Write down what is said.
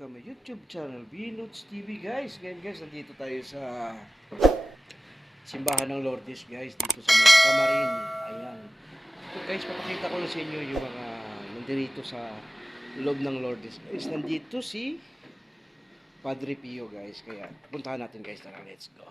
ka may YouTube channel, Vinots TV guys. Ngayon guys, nandito tayo sa simbahan ng Lourdes guys, dito sa may Camarin. Ayan. Ito guys, papakita ko lang sa inyo yung mga nandito sa loob ng Lourdes. Guys, nandito si Padre Pio guys. Kaya puntahan natin guys, tara, let's go.